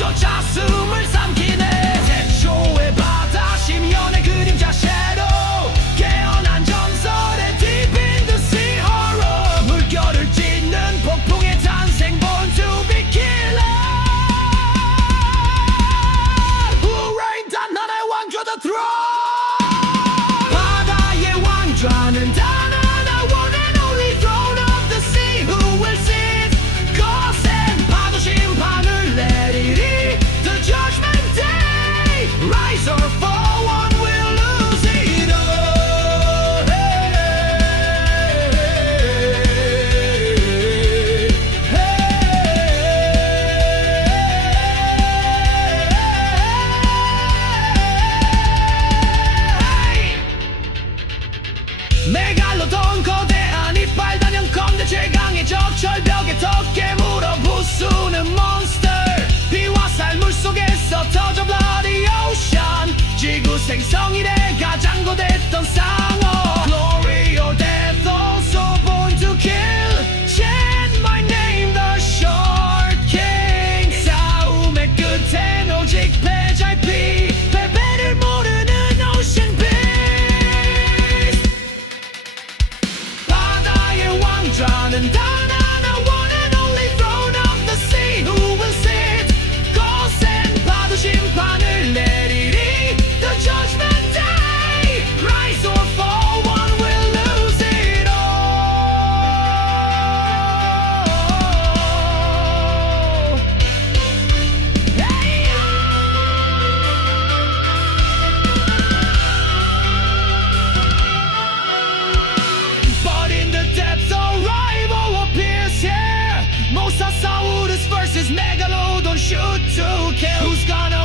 do czasu my 메갈로돈 거대한 이빨 단연 검대 최강의 적 철벽에 덮개 물어 부수는 몬스터. 비와 살 물속에서 터져 bloody 지구 생성 이래 가장 고됐던 상 and I Megalodon, shoot to kill. Who's gonna